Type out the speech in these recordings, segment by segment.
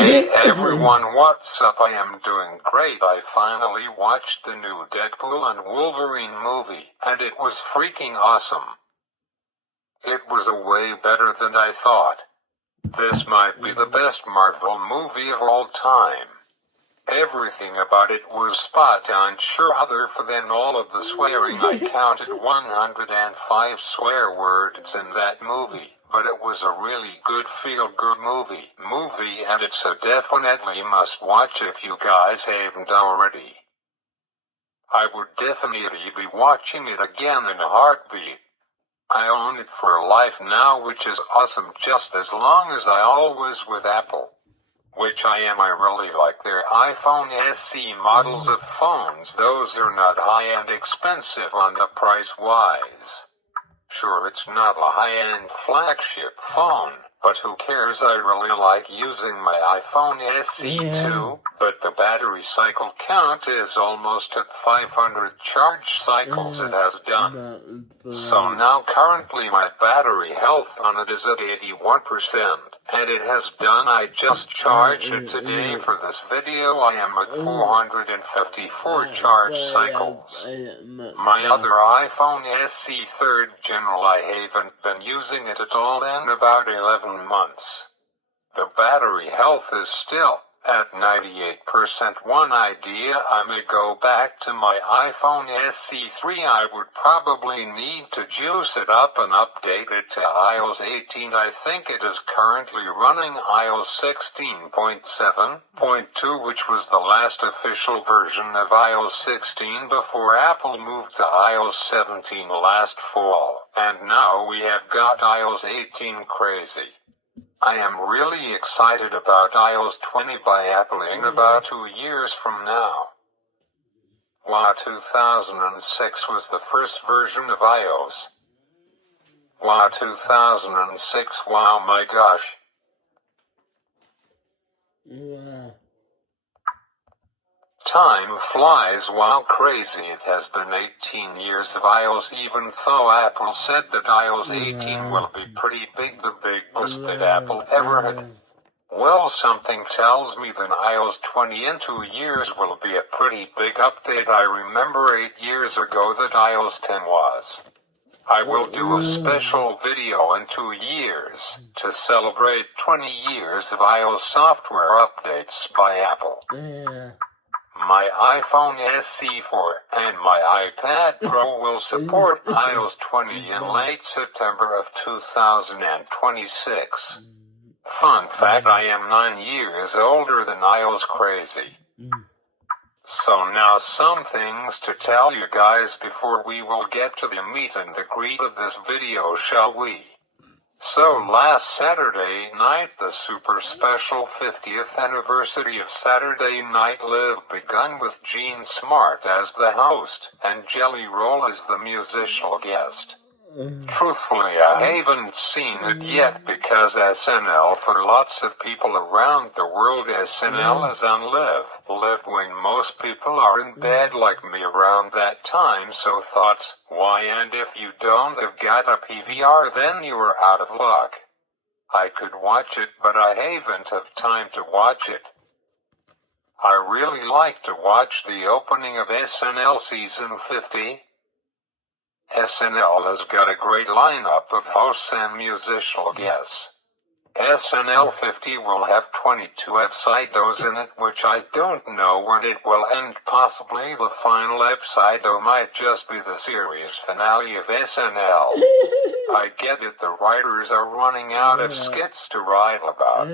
Hey everyone, what's up? I am doing great. I finally watched the new Deadpool and Wolverine movie, and it was freaking awesome. It was a way better than I thought. This might be the best Marvel movie of all time. Everything about it was spot on, sure, other than all of the swearing. I counted 105 swear words in that movie. But it was a really good feel-good movie, and it's a definitely must-watch if you guys haven't already. I would definitely be watching it again in a heartbeat. I own it for life now, which is awesome, just as long as I always with Apple. Which I am. I really like their iPhone SE models of phones. Those are not high-end expensive on the price-wise. Sure, it's not a high-end flagship phone, but who cares? I really like using my iPhone SE too, but the battery cycle count is almost at 500 charge cycles it has done. So now currently my battery health on it is at 81%, and it has done. I just charged it today for this video. I am at 454 charge cycles. My other iPhone SE 3rd General, I haven't been using it at all in about 11 months. The battery health is still at 98%. One idea: I may go back to my iPhone SE 3. I would probably need to juice it up and update it to iOS 18. I think it is currently running iOS 16.7.2, which was the last official version of iOS 16 before Apple moved to iOS 17 last fall. And now we have got iOS 18. Crazy. I am really excited about iOS 20 by Apple in about 2 years from now. Wow, 2006 was the first version of iOS. Wow, 2006, wow, my gosh. Time flies. Wow, crazy. It has been 18 years of iOS, even though Apple said that iOS 18 will be pretty big, the biggest that Apple ever had. Well, something tells me that iOS 20 in 2 years will be a pretty big update. I remember 8 years ago that iOS 10 was. I will do a special video in 2 years to celebrate 20 years of iOS software updates by Apple. My iPhone SE 4 and my iPad Pro will support iOS 20 in late September of 2026. Fun fact: I am 9 years older than iOS. Crazy. So now some things to tell you guys before we will get to the meat and the greet of this video, shall we? So last Saturday night, the super special 50th anniversary of Saturday Night Live begun with Gene Smart as the host, and Jelly Roll as the musical guest. Truthfully, I haven't seen it yet because SNL, for lots of people around the world, SNL is on live when most people are in bed like me around that time. So thoughts, why? And if you don't have got a PVR, then you are out of luck. I could watch it, but I haven't have time to watch it. I really like to watch the opening of SNL season 50. SNL has got a great lineup of hosts and musical guests. SNL 50 will have 22 episodes in it, which I don't know when it will end. Possibly the final episode might just be the series finale of SNL. I get it, the writers are running out of skits to write about.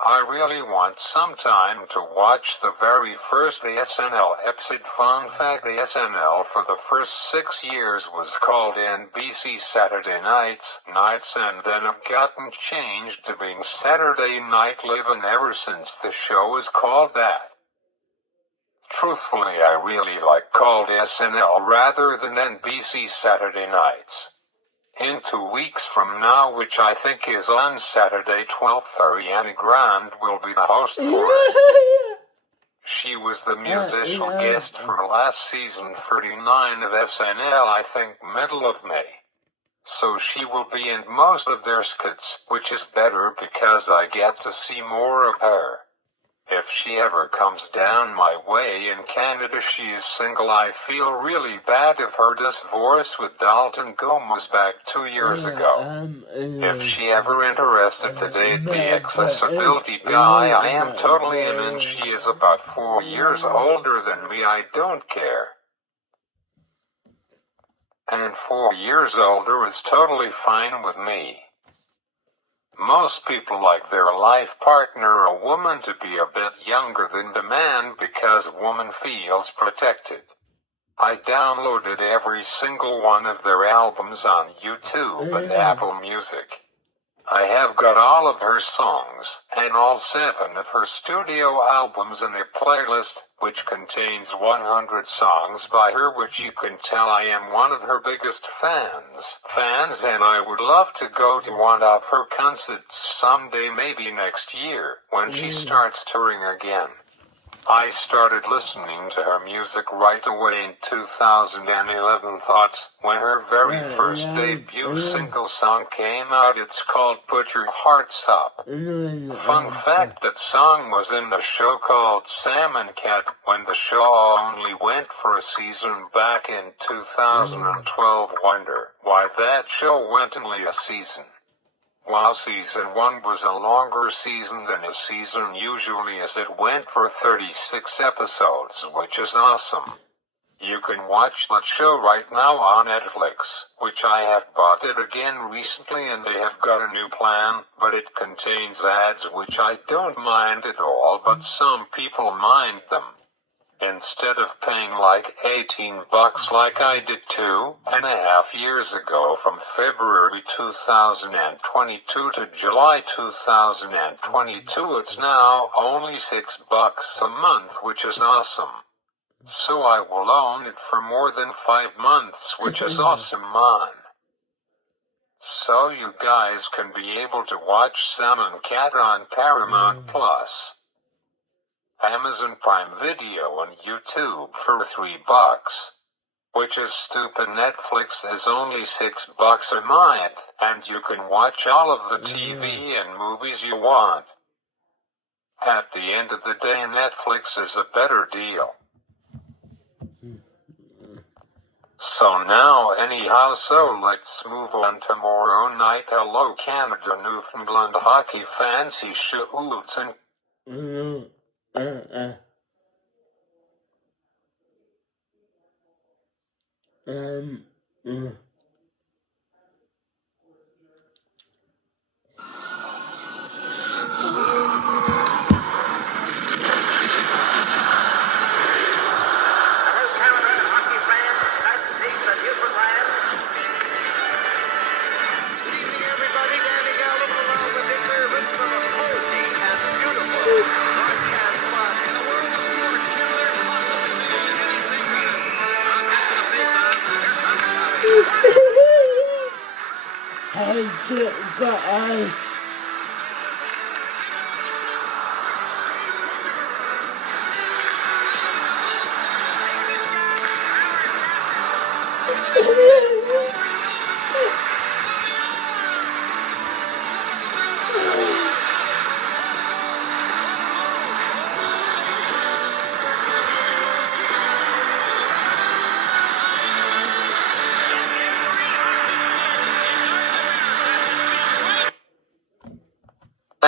I really want some time to watch the very first SNL episode. Fun fact: SNL for the first 6 years was called NBC Saturday Nights, and then have gotten changed to being Saturday Night Live, and ever since the show is called that. Truthfully, I really like called SNL rather than NBC Saturday Nights. In 2 weeks from now, which I think is on Saturday 12th, Ariana Grande will be the host for it. She was the musical guest for last season 39 of SNL, I think middle of May. So she will be in most of their skits, which is better because I get to see more of her. If she ever comes down my way in Canada, she is single. I feel really bad if her divorce with Dalton Gomez back 2 years ago. If she ever interested to date the accessibility guy, I am totally in. She is about 4 years older than me. I don't care. And 4 years older is totally fine with me. Most people like their life partner, a woman, to be a bit younger than the man because woman feels protected. I downloaded every single one of their albums on YouTube and Apple Music. I have got all of her songs, and all 7 of her studio albums in a playlist, which contains 100 songs by her, which you can tell I am one of her biggest fans, and I would love to go to one of her concerts someday, maybe next year, when she starts touring again. I started listening to her music right away in 2011. Thoughts, when her very first debut single song came out. It's called Put Your Hearts Up. Fun fact, that song was in the show called Sam and Cat, when the show only went for a season back in 2012. Wonder why that show went only a season. While season 1 was a longer season than a season usually, as it went for 36 episodes, which is awesome. You can watch that show right now on Netflix, which I have bought it again recently, and they have got a new plan, but it contains ads which I don't mind at all, but some people mind them. Instead of paying like $18 like I did 2.5 years ago from February 2022 to July 2022, it's now only $6 a month, which is awesome. So I will own it for more than 5 months, which is awesome, man. So you guys can be able to watch Sam and Cat on Paramount Plus, Amazon Prime Video, and YouTube for $3, which is stupid. Netflix is only $6 a month, and you can watch all of the TV and movies you want. At the end of the day, Netflix is a better deal. So now anyhow, so let's move on tomorrow night. Hello Canada, Newfoundland hockey fans, he shoots and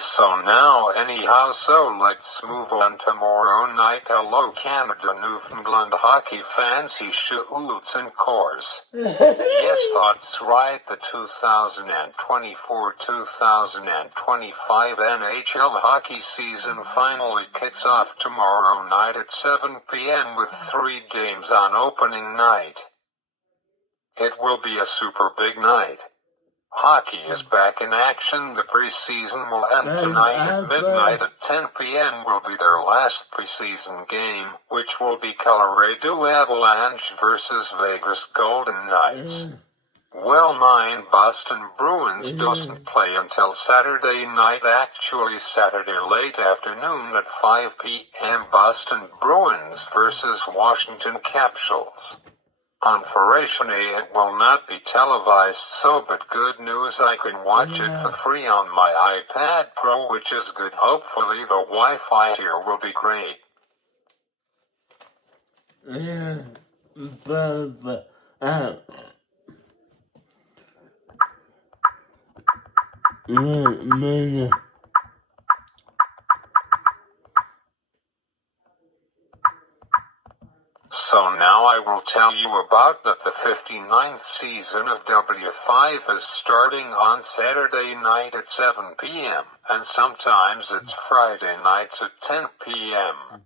so now anyhow, so let's move on tomorrow night. Hello Canada, Newfoundland hockey fans, he shoots and course. Yes, that's right, the 2024-2025 NHL hockey season finally kicks off tomorrow night at 7 p.m. with 3 games on opening night. It will be a super big night. Hockey is back in action. The preseason will end tonight at midnight. At 10 p.m. will be their last preseason game, which will be Colorado Avalanche versus Vegas Golden Knights. Well, mine Boston Bruins doesn't play until Saturday night, actually Saturday late afternoon at 5 p.m. Boston Bruins versus Washington Capitals. Unfortunately, it will not be televised, but good news, I can watch it for free on my iPad Pro, which is good. Hopefully the Wi-Fi here will be great. So now I will tell you about that the 59th season of W5 is starting on Saturday night at 7 p.m. and sometimes it's Friday nights at 10 p.m.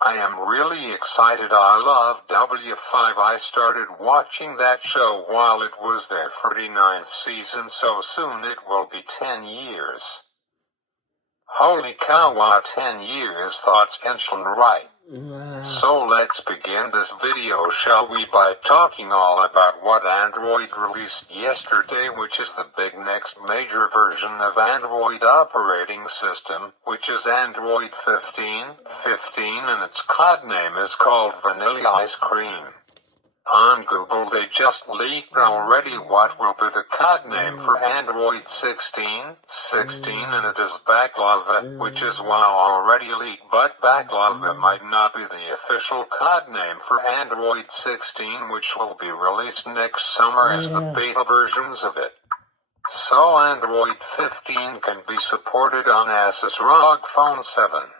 I am really excited. I love W5. I started watching that show while it was their 49th season, so soon it will be 10 years. Holy cow, what 10 years, thoughts ancient, right? So let's begin this video, shall we, by talking all about what Android released yesterday, which is the big next major version of Android operating system, which is Android 15, and its codename is called Vanilla Ice Cream. On Google they just leaked already what will be the codename for Android 16, and it is Baklava, which is wow already leaked, but Baklava might not be the official codename for Android 16, which will be released next summer as the beta versions of it. So Android 15 can be supported on Asus ROG Phone 7,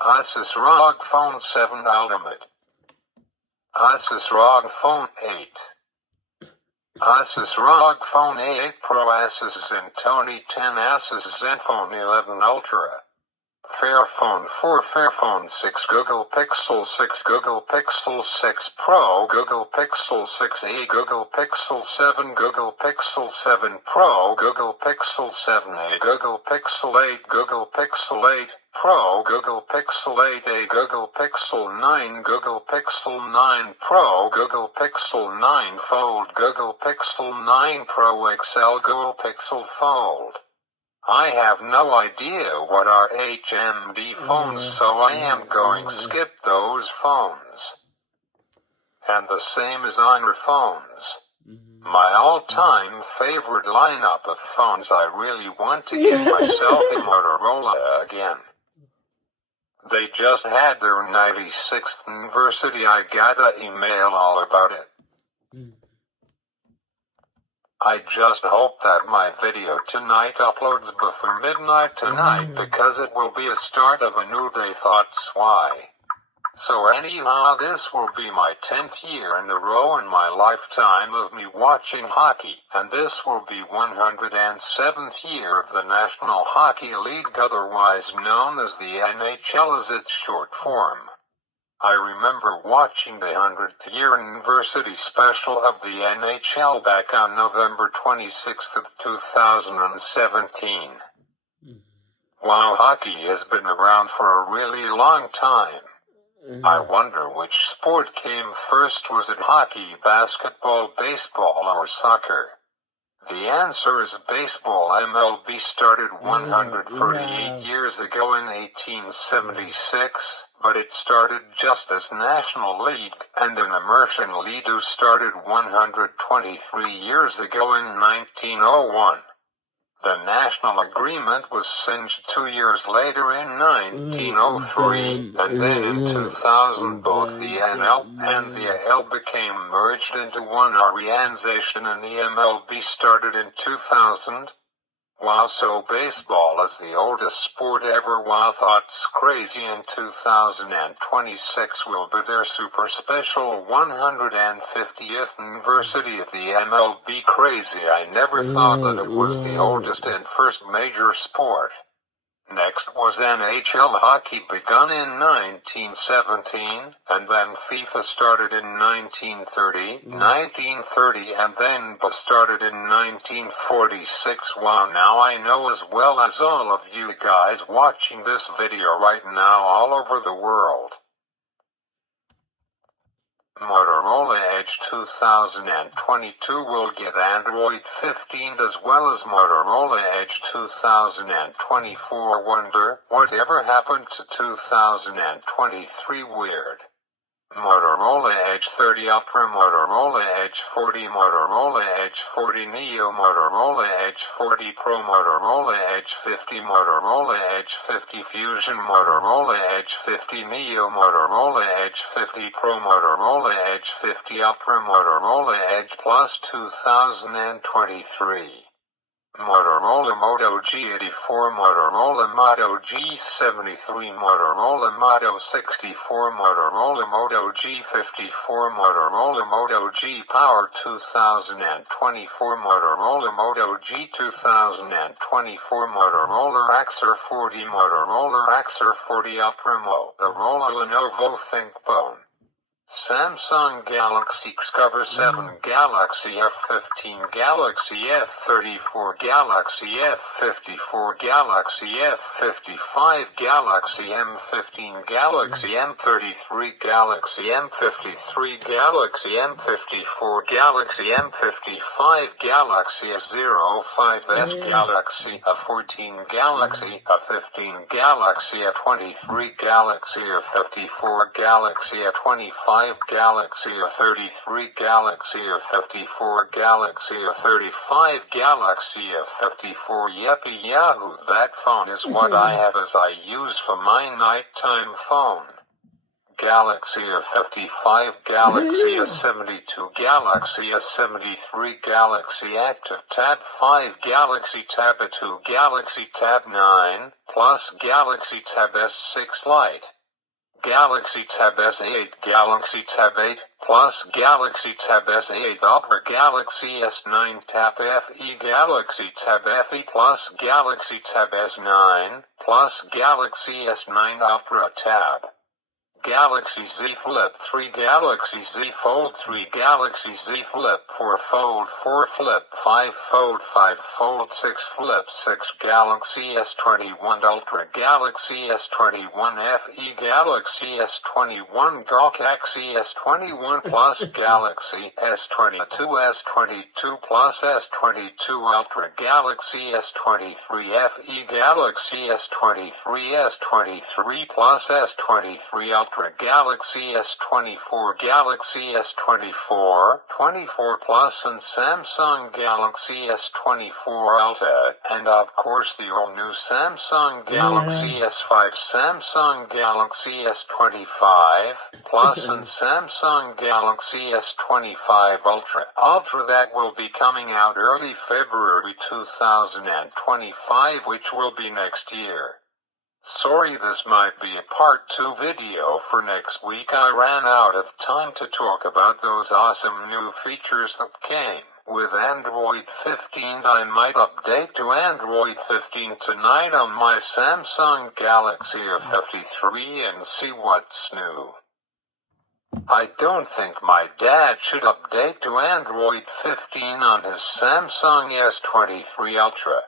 Asus ROG Phone 7 Ultimate, Asus ROG Phone 8, Asus ROG Phone 8 Pro, Asus Zenfone 10, Asus Zenfone 11 Ultra, Fairphone 4, Fairphone 6, Google Pixel 6, Google Pixel 6 Pro, Google Pixel 6a, Google Pixel 7, Google Pixel 7 Pro, Google Pixel 7a, Google Pixel 8, Google Pixel 8 Pro, Google Pixel 8a, Google Pixel 9, Google Pixel 9 Pro, Google Pixel 9 Fold, Google Pixel 9 Pro XL, Google Pixel Fold. I have no idea what are HMD phones, so I am going skip those phones. And the same is on your phones. My all-time favorite lineup of phones. I really want to get myself a Motorola again. They just had their 96th anniversary. I got an email all about it. I just hope that my video tonight uploads before midnight tonight, because it will be a start of a new day. Thoughts why? So anyhow, this will be my 10th year in a row in my lifetime of me watching hockey, and this will be 107th year of the National Hockey League, otherwise known as the NHL as its short form. I remember watching the 100th year anniversary special of the NHL back on November 26th of 2017. Wow, hockey has been around for a really long time. I wonder which sport came first. Was it hockey, basketball, baseball, or soccer? The answer is baseball. MLB started 138 years ago in 1876, but it started just as National League, and an American League started 123 years ago in 1901. The national agreement was signed 2 years later in 1903, and then in 2000 both the NL and the AL became merged into one organization, and the MLB started in 2000. Wow, so baseball is the oldest sport ever. Wow, thoughts crazy. In 2026 will be their super special 150th anniversary of the MLB. Crazy, I never thought that it was the oldest and first major sport. Next was NHL. Hockey begun in 1917, and then FIFA started in 1930, and then BA started in 1946. Wow, now I know, as well as all of you guys watching this video right now all over the world. Motorola Edge 2022 will get Android 15 as well as Motorola Edge 2024. Wonder whatever happened to 2023. Weird. Motorola Edge 30 Ultra, Motorola Edge 40, Motorola Edge 40 Neo, Motorola Edge 40 Pro, Motorola Edge 50, Motorola Edge 50 Fusion, Motorola Edge 50 Neo, Motorola Edge 50 Pro, Motorola Edge 50 Ultra, Motorola Edge Plus 2023. Motorola Moto G84, Motorola Moto G73, Motorola Moto 64, Motorola Moto G54, Motorola Moto G Power 2024, Motorola Moto G 2024, Motorola Axer 40, Motorola Axer 40 Ultra, Motorola Lenovo ThinkPhone. Samsung Galaxy Cover 7, Galaxy F15, Galaxy F34, Galaxy F54, Galaxy F55, Galaxy M15, Galaxy M33, Galaxy M53, Galaxy M54, Galaxy M55, Galaxy S05s, Galaxy A14, Galaxy A15, Galaxy A23, Galaxy A54, Galaxy A25, Galaxy A33, Galaxy A54, Galaxy A35, Galaxy A54. Yippee yahoo, that phone is what I have as I use for my nighttime phone. Galaxy A55, Galaxy A72, Galaxy A73, Galaxy Active Tab 5, Galaxy Tab A2, Galaxy Tab 9, plus Galaxy Tab S6 Lite. Galaxy Tab S8, Galaxy Tab 8, plus Galaxy Tab S8 Ultra, Galaxy S9 Tab FE, Galaxy Tab FE plus Galaxy Tab S9, plus Galaxy S9 Ultra Tab. Galaxy Z Flip 3, Galaxy Z Fold 3, Galaxy Z Flip 4, Fold 4, Flip 5, Fold 5, Fold 6, Flip 6, Galaxy S21 Ultra, Galaxy S21 FE, Galaxy S21 Go, Galaxy S21 Plus, Galaxy S22, S22 Plus, S22 Ultra, Galaxy S23 FE, Galaxy S23, S23 Plus, S23 Ultra, Galaxy S24, Galaxy S24, 24 Plus, and Samsung Galaxy S24 Ultra, and of course the all-new Samsung Galaxy S5, Samsung Galaxy S25 Plus, and Samsung Galaxy S25 Ultra. That will be coming out early February 2025, which will be next year. Sorry, this might be a part 2 video for next week. I ran out of time to talk about those awesome new features that came with Android 15. I might update to Android 15 tonight on my Samsung Galaxy A53 and see what's new. I don't think my dad should update to Android 15 on his Samsung S23 Ultra.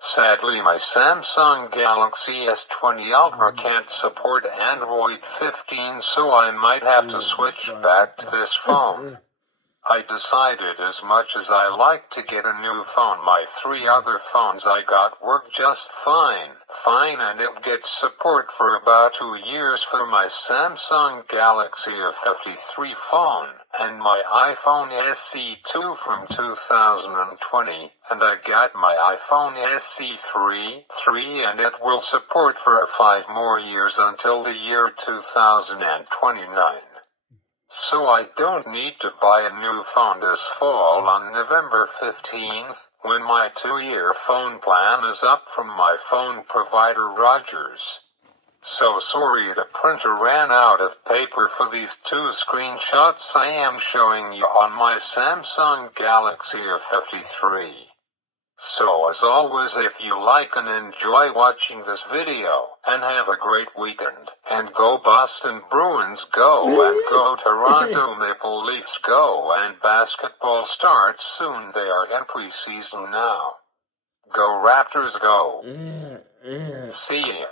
Sadly, my Samsung Galaxy S20 Ultra can't support Android 15, so I might have to switch back to this phone. I decided as much as I like to get a new phone, my 3 other phones I got work just fine, and it gets support for about 2 years for my Samsung Galaxy A53 phone, and my iPhone SE2 from 2020, and I got my iPhone SE3, and it will support for 5 more years until the year 2029. So I don't need to buy a new phone this fall on November 15th, when my 2-year phone plan is up from my phone provider Rogers. So sorry, the printer ran out of paper for these 2 screenshots I am showing you on my Samsung Galaxy A53. So as always, if you like and enjoy watching this video, and have a great weekend, and go Boston Bruins Go, and go Toronto Maple Leafs Go, and basketball starts soon. They are in preseason now. Go Raptors Go. See ya.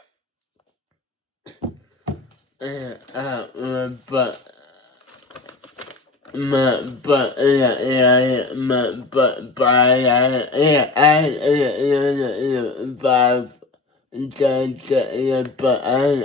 but I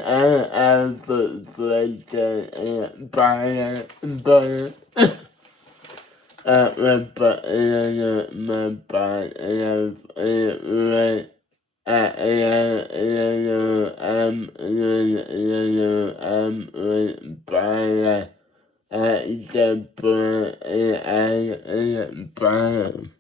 but